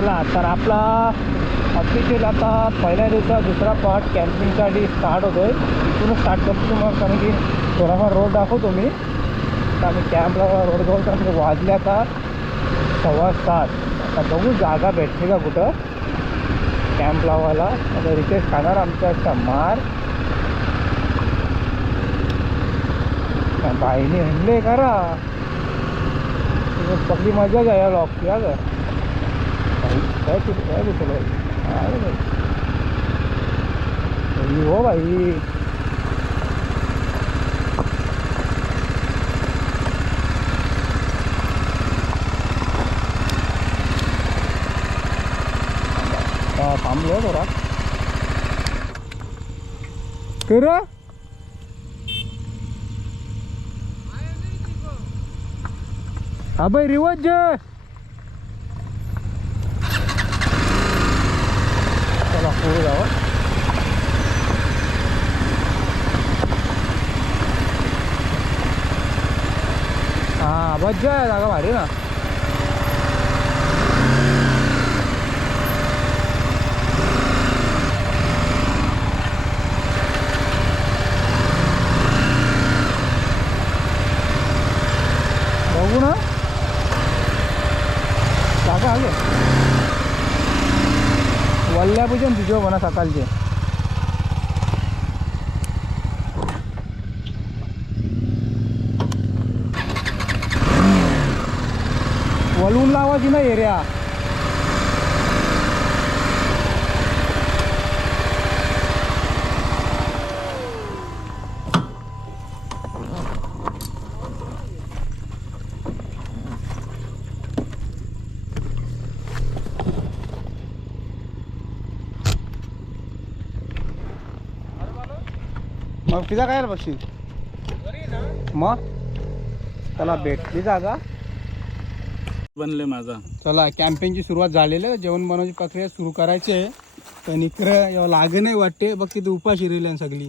चला तर आपला ऑफिशियल आता पहिल्या दिवसात दुसरा पार्ट कॅम्पिंगसाठी स्टार्ट होतो आहे. इथूनच स्टार्ट करतो तुम्हाला, कारण की थोडाफार रोड दाखवतो मी. तर आम्ही कॅम्पला रोड जाऊन तर वाजले आता 6:15. आता बघू जागा भेटते का कुठं कॅम्प लावायला. आता रितेश खाणार आमच्या मार. बाईने हल्ले करा पगली मजा घ्या लॉक क्या ग काय कुठलं हो भाई. थांबलो थोडा कर हा भाई रिवर्स जे. चला पुढे जावं. हा बस जाय जागा भारी ना. बघू ना जागा आले वल्ल्यापूजन तुझ्या म्हणा सकाळचे. वलून लावायची ना एरिया. मग पिझ्झा काय बघशील मग. चला भेटली जागा बनले माझा. चला कॅम्पेनची सुरुवात झालेली आहे. जेवण बनवायची प्रक्रिया सुरू करायची आहे. पण इकडं लागे नाही वाटते बघ तिथे उपाशी राहिली सगळी.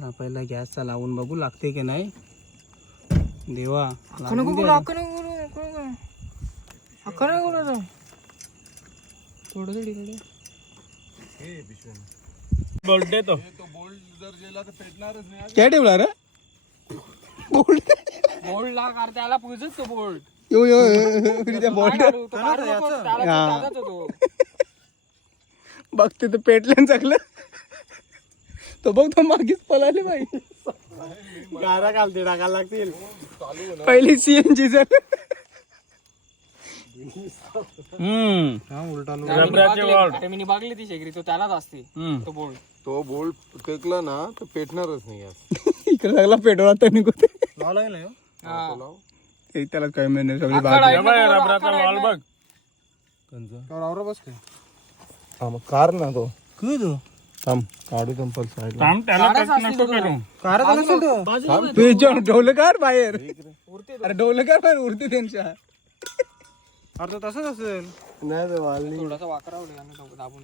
हा पहिला गॅसचा लावून बघू लागते की नाही. देवा बोलते तो काय ठेवला रे बोल्ट. बोल्ड ला कर त्याला पुजच तो बोल्ड. यो यो बोल्ट बघते तर पेटलं चांगलं. तो बघ तो मागेच पळाले बाई. गारा घालते टाकायला लागतील. पहिली सीएनजी जर मी बघली ती शेगरी तो त्यालाच असते तो बोल्ड. तो बोल्ट टेकला ना तर पेटणारच नाही यार. इकडे लागला पेटवला तर निघते. लाव त्याला काय महिने सगळी रबराचा वॉल बघ. बस काय कार ना तो तू थांब काढू चंपल साईड ढोलकार बाहेर. अरे ढोलकार बाहेर उरते त्यांच्या. अर्थ तसंच असेल. नाही वाळली थोडासा वाकरा दाबून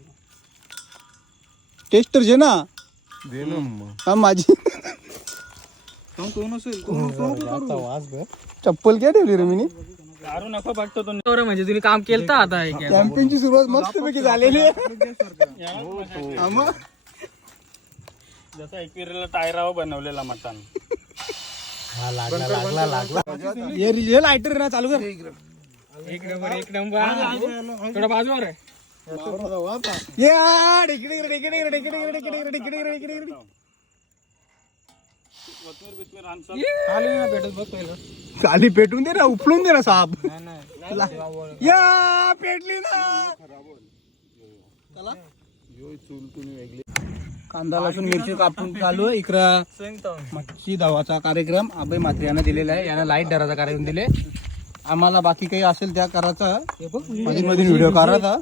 टेस्टर जे ना दे ना मग. हा माझी चप्पल काय ठेवली रे मी. दारू नको बघतो तो म्हणजे तुम्ही काम केलं तर आता कॅम्पिंगची सुरुवात मस्त पैकी झालेली आहे. जसा एकविरेला टायरावर बनवलेला मटण. हे लायटर ना चालू कर. एक नंबर थोडा बाजूवर आहे. खाली पेटून दे ना उपलून दे ना साप. या पेटली ना. कांदा लसूण मिरची कापून चालू आहे. इकडं मच्छी धावाचा कार्यक्रम अभय म्हात्रे यांना दिलेला आहे. यांना लाईट धराचा कार्यक्रम दिले. आम्हाला बाकी काही असेल त्या करायचा मध्ये मध्ये व्हिडिओ करायचा.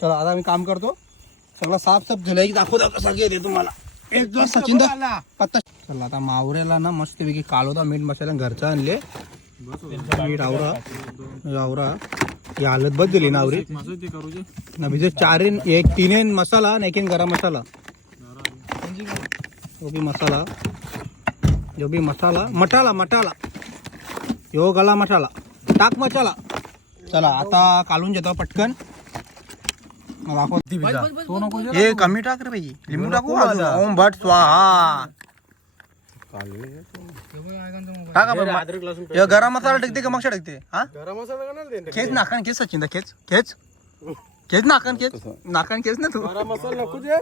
चला आता आम्ही काम करतो. सगळं साफ साफ झालं की दाखवता कसा घेते तुम्हाला. एक दिवस सचिन पत्ता. चला आता मावऱ्याला ना मस्तपैकी कालवता मीठ मसाला घरचा आणले. मीठ आवरा ही हालत बद दिली ना आवरी ना. बिजे 3 मसाला ना 1 गरम मसाला. जो भी मसाला मटाला यो गला मसाला टाक मसाला चला आता कालून घेतो पटकन. मग दाखव. हे कमी टाक रे भाई, लिंबू टाकू अजून. ओम भट स्वाहा. टाका हे गरम मसाला टाकते का मग टाकते? हा गरम मसाला का नाही खेच नाकान खेच सचिन खेच खेच खेच नाकान खेच खेच ना तू. गरम मसाला नको जे.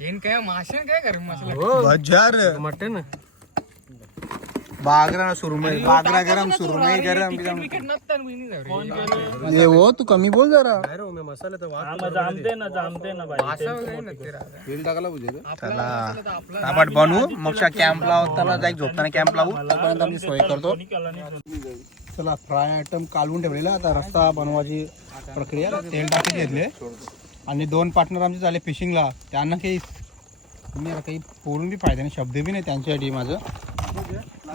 येईन काय मासे काय गरम मसाला हजार मटन बागरा सुरमई, बागरा गरम सुरमई गरम. विकेट नसताना बहिणी जाऊ रे. ये हो तू कमी बोल जरा. मसाला तर जमते ना भाषा वगैरे नसते राहत. तेल टाकायला पाहिजे का? चला ताबट बनवू मग कॅम्प लावताना जाईल, झोपताना कॅम्प लावू तोपर्यंत आम्ही सोय करतो. चला फ्राय आयटम कालवून ठेवलेला, आता रस्ता बनवायची प्रक्रिया. तेल टाकून घेतले आणि 2 पार्टनर आमचे झाले फिशिंगला. त्यांना काही तुम्ही काही बोलून बी फायदा नाही, शब्द बी नाही त्यांच्यासाठी माझं.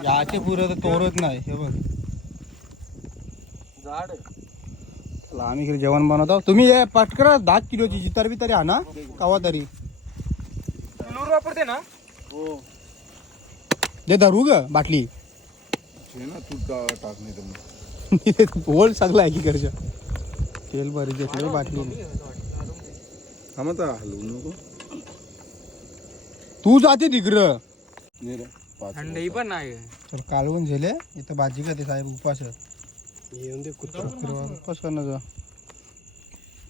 याचे पुरं तर तोरत नाही. हे बघ चला आम्ही इकडे जेवण बनवतो. तुम्ही हे पटकरा 10 किलोची जितार बी तरी आणा कवा तरी. लूर वापरते ना. दे धरू ग बाटली. तू टाक नाही तर बोल सगळं आहे की करशा. तेल बरी घेतलं बाटली. हलवू नको. तू जाते तिकडं. थंडी पण नाही. तर कालवून झाले इथं भाजी का ते साहेब उपास आहे. शुक्रवार उपास करणार जा.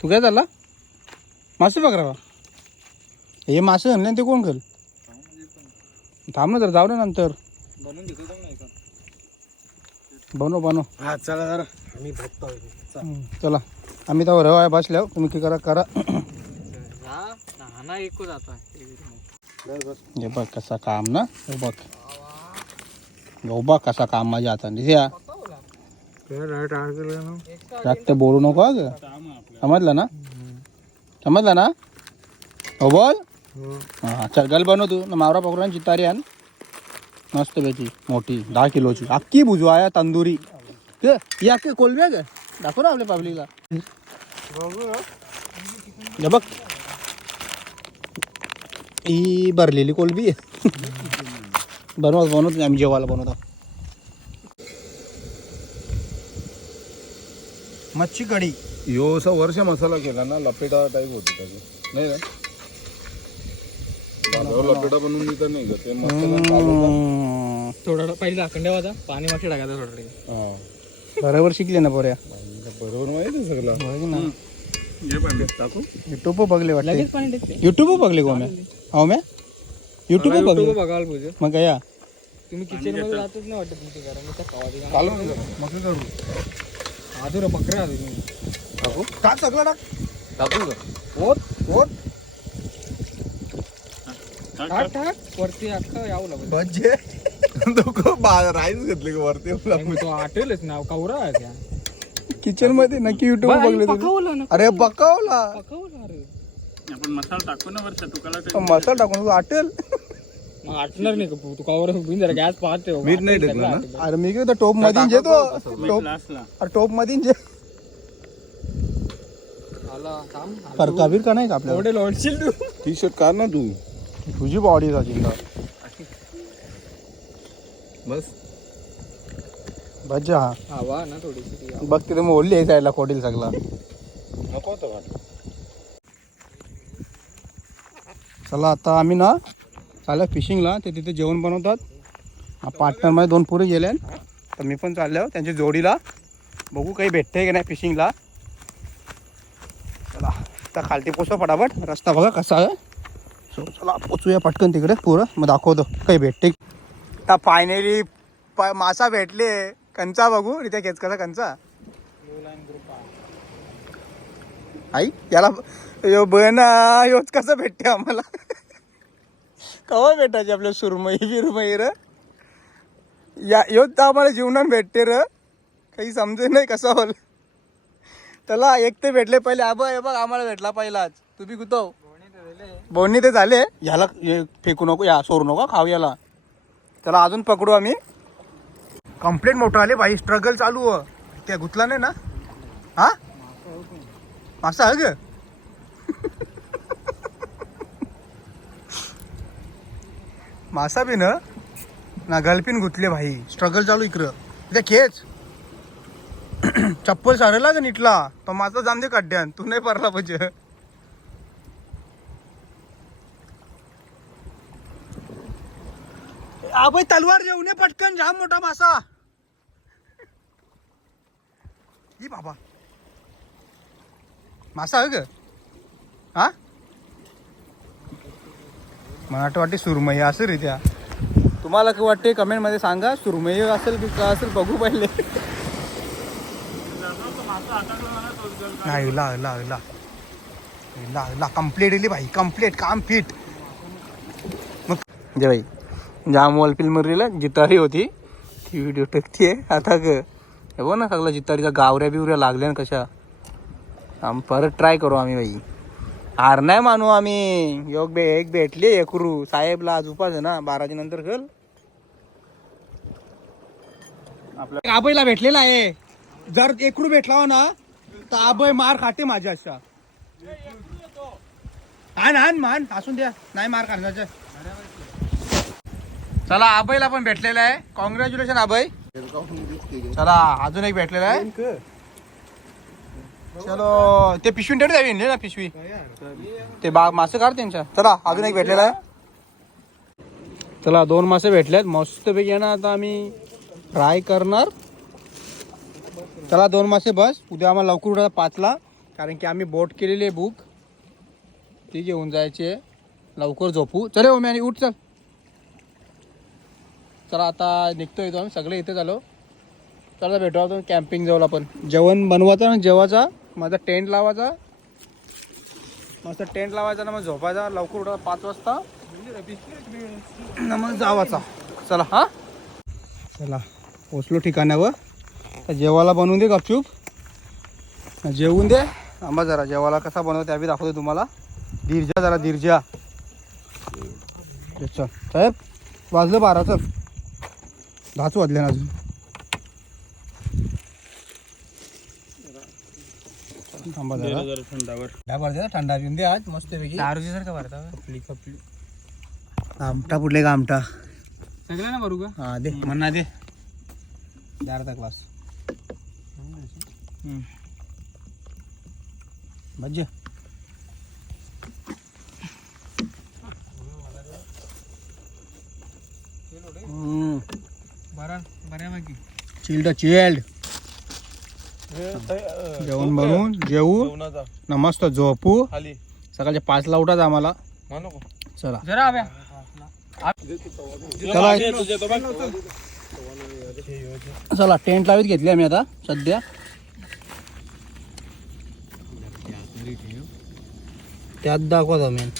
तू काय झाला मासे पकडावा. हे मासे आणले ते कोण करेल. थांब ना जर जाऊ ना नंतर बनव बनव. हा चला जरा आम्ही बघतो. चला आम्ही तर रवा बसल्या. तुम्ही काय करा करा. ना एकू जातो. हे बघ कसा काम ना. हे बघ बघ कसा काम माझ्या हाताने. जास्त बोलू नको ग. समजलं ना समजलं ना. हो बोल. हा चल गल बनव तू ना. मावरा पकडून चितारी आण मस्त पैकी मोठी 10 किलोची अख्खी बुजवाया तंदुरी. ही अख्खी कोलबी आहे ग. दाखव ना आपल्या पब्लिकला. हे बघ ही भरलेली कोलबी आहे. बनवतो आम्ही जेवायला बनवतो. मच्छी कढी यो असा वर्ष मसाला केला ना लपेटा टाईप होती त्याची नाही ना. लपेटा बनवून देता नाही का ते मसाला. थोडा पहिले अखंड वाजा पाणी मासे टाकायचं थोडं. बरोबर शिकले ना पोऱ्या. बरोबर माहिती आहे सगळं. ना टाकू युट्यूब बघले वाटते. लगेच पाणी टाकते. युट्यूब बघले गो म्या. हो म्या युट्यूब बघले. बघायला पाहिजे. मग काय या तुम्ही किचन मध्ये जातच नाही वाटत तुमच्या घरामध्ये. कालवून मग काय करू. आधुरा बकरा टाकू टाक सगळं टाक. टाकू का होत होत टाक टाक वरती अख्खं यावं लागेल. भजे राईस घेतले का वरती. तो आटेलच नाव कवरा आहे त्या. किचन मध्ये नक्की युट्यूब बघले तुम्ही. पकवलं ना. अरे बकावला पकवलं अरे. आपण मसाला टाकू ना वरच्या तुकाला मसाला टाकून तू आटेल. मग आटणार नाही का तू कवर बिन जरा गॅस पाहते. मीठ नाही टाकलं ना. अरे मी काय टोप मध्ये जेतो. टोप लास्टला टोप मध्ये जे आला थांब. फरका बीर का नाही का आपल्याला. एवढे लोटशील तू. टी शर्ट काढ ना तू. तुझी बॉडी झाली बस भज्जा. हा हवा ना थोडीशी. बघ तिथे मग ओढली आहे साईडला कोटील सगळा. नको होतं का. चला आता आम्ही ना चाललं फिशिंगला. ते तिथे जेवण बनवतात. पार्टनरमध्ये 2 पुरे गेले तर मी पण चाललो त्यांच्या जोडीला. बघू काही भेटतंय की नाही फिशिंगला. चला आता खालती पोचो फटाफट. रस्ता बघा कसा आहे. सो चला पोचूया पटकन तिकडे पुरं. मग दाखवतो काही भेटते. आता फायनली मासा भेटले. कंचा बघू इथे खेच कसा कंचा. आई याला यो बना योच कसं भेटते आम्हाला. कवा भेटायचे आपल्या सुरमई बिरमई र. या योच तर आम्हाला जीवनात भेटते र. काही समजे नाही कसा होल. त्याला एक ते भेटले पहिले. हे बघ आम्हाला भेटला पहिलाच. तुम्ही कुठं बोलणी ते झाले. ह्याला फेकू नको. या सोडू नको खाऊ याला. त्याला अजून पकडू आम्ही. कंप्लेंट मोठं आले भाई. स्ट्रगल चालू हो. ते गुतला नाही ना. हा मासा आहे ग. मासा बी ना गलपीन गुतले भाई. स्ट्रगल चालू इकडं. इथे खेच चप्पल सारेला का नीटला तो माझा जाम दे काढ्यान तू नाही पडला पाहिजे. आबाई तलवार घेऊन ये पटकन जाम मोठा मासा. ही बाबा मासा आहे ग. हा मला वाटते सुरमई असेल रे त्या. तुम्हाला काय वाटते कमेंट मध्ये सांगा. सुरमई असेल की काय असेल बघू पहिले. नाही ला कम्प्लीट दिली भाई. कम्प्लीट काम फिट. मग जे भाई जाम वॉल फिल्मरीला जितारी होती ती व्हिडिओ टाकतीये आता ग. हे बघ ना सगळं जितारीच्या गावऱ्या बिवऱ्या लागल्या ना कशा. परत ट्राय करू आम्ही भाई. हार नाही मानू आम्ही. एक भेटले एकरू साहेबला आज उपास आहे ना 12 नंतर घाल. आपल्या आबईला भेटलेला आहे. जर एकरू भेटला ना तर आबई मार खाते माझ्या अशा. हान मान असून द्या नाही मार खाण्याचं. चला आबईला पण भेटलेला आहे. कॉंग्रॅच्युलेशन आबई. चला अजून एक भेटलेला आहे. चलो ते पिशवी ठेवून द्यावी ना पिशवी ते मासे काढ त्यांच्या. चला अजून एक भेटलेला आहे. चला 2 मासे भेटलेत मस्त पैकी ना. आता आम्ही फ्राय करणार. चला 2 मासे बस. उद्या आम्हाला लवकर उठा 5ला कारण की आम्ही बोट केलेली आहे बुक. ती घेऊन जायची. लवकर झोपू. चले हो मी उठ चल. चला आता निघतो येतो आम्ही सगळे इथे झालो. चला भेटू आपण कॅम्पिंग जाऊला. पण जेवण बनवायचं ना जेवायचा. माझा टेंट लावायचा. मस्त टेंट लावायचा ना मग झोपायचा. लवकर उठा 5 वाजता मग जावाचा. चला हा चला पोचलो ठिकाणावर. जेवायला बनवून दे गपचूप. जेवून दे. आंबा जरा जेवायला कसा बनवतो त्या बी दाखवतो तुम्हाला. धीरजा जरा धीरजा. चल साहेब वाजलं 12चं. 10 वाजले ना अजून. थांबा जरा थंडावर काय भरते थंडा पिऊन दे आज मस्त पैकी. दारूची सारखं भरता खपली आमटा पुढले का आमटा सगळं ना भरू का. हा दे म्हणा दे. अर्धा ग्लास भज्जे. बऱ्यापैकी चिल्ड जेवण बनवून जेवू ना मस्त झोपू. सकाळच्या 5ला उठाच आम्हाला. चला जरा हव्या. चला टेंट लावीत घेतली आम्ही आता सध्या. त्यात दाखवत आम्ही.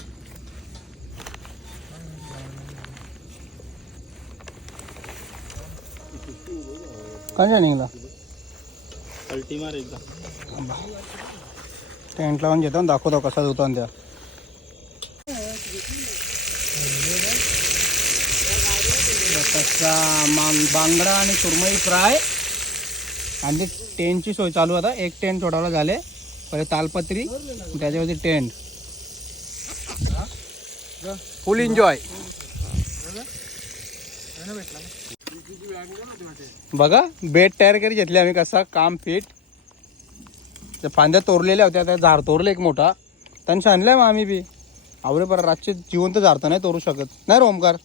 काय निघला अल्टीमार एकदा टेंट लावून घेतो दाखवतो कसा होता त्या. बांगडा आणि सुरमई फ्राय आणि टेंटची सोय चालू. आता एक टेंट सोडायला झाले. पहिले तालपत्री त्याच्यावरती टेंट. फुल एन्जॉय. बघा बेड तयार करी घेतली आम्ही. कसा काम फिट. त्या फांद्या तोरलेल्या होत्या त्या झाड तोरले एक मोठा त्यांच्या आणलाय मग आम्ही बी. आवडे पर रातचे जिवंत झाडता नाही तोरू शकत नाही रे ओमकार.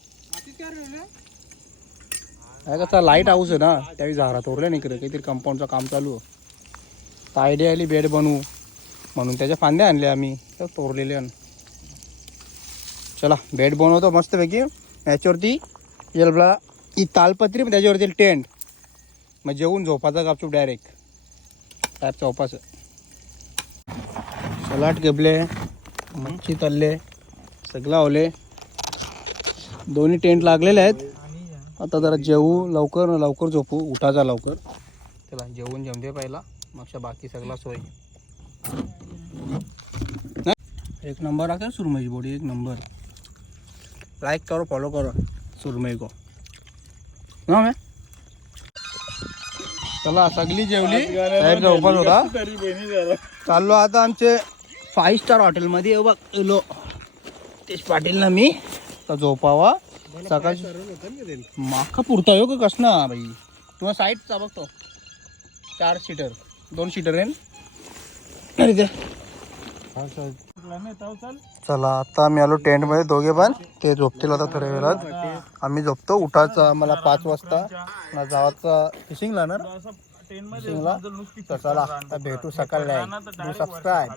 कसा लाईट हाऊस आहे ना त्यावेळी झाडा तोरल्या नाही इकडे काहीतरी कंपाऊंडचं काम चालू. तर आयडिया आली बेड बनवू म्हणून त्याच्या फांद्या आणल्या आम्ही तोरलेल्या. चला बेड बनवतो मस्तपैकी. याच्यावरती येलबला ही तालपत्री त्याच्यावरती टेंट. मग जेवून झोपाचा गपचूप डायरेक्ट साहेब चौपाचं. सलाड घेबले मच्छी तळले सगळं आवले. दोन्ही टेंट लागलेले आहेत. आता जरा जेवू लवकर झोपू. उठाचा लवकर. चला जेवून जमते पहिला मग बाकी सगळा सोय. एक नंबर आहे सुरमई बोडी. एक नंबर. लाईक करो फॉलो करो सुरमई को ना मैं. चला सगळी जेवली. साहेब उपास होता. चाललो आता आमचे 5 स्टार हॉटेलमध्ये. बघ एलो तेच पाटील ना मी तर झोपावा. सकाळची माका पुरता हो का कस ना भाई. तुम्हाला साईडचा बघतो 4 सीटर 2 सीटर आहे. अरे द्या. चला आता आम्ही आलो टेंट मध्ये दोघे पण. ते झोपतील आता थोड्या वेळात. आम्ही झोपतो. उठायचं आम्हाला 5 वाजता ना जावाचा फिशिंगला ना फिशिंगला. तर चला आता भेटू सकाळला. Do subscribe.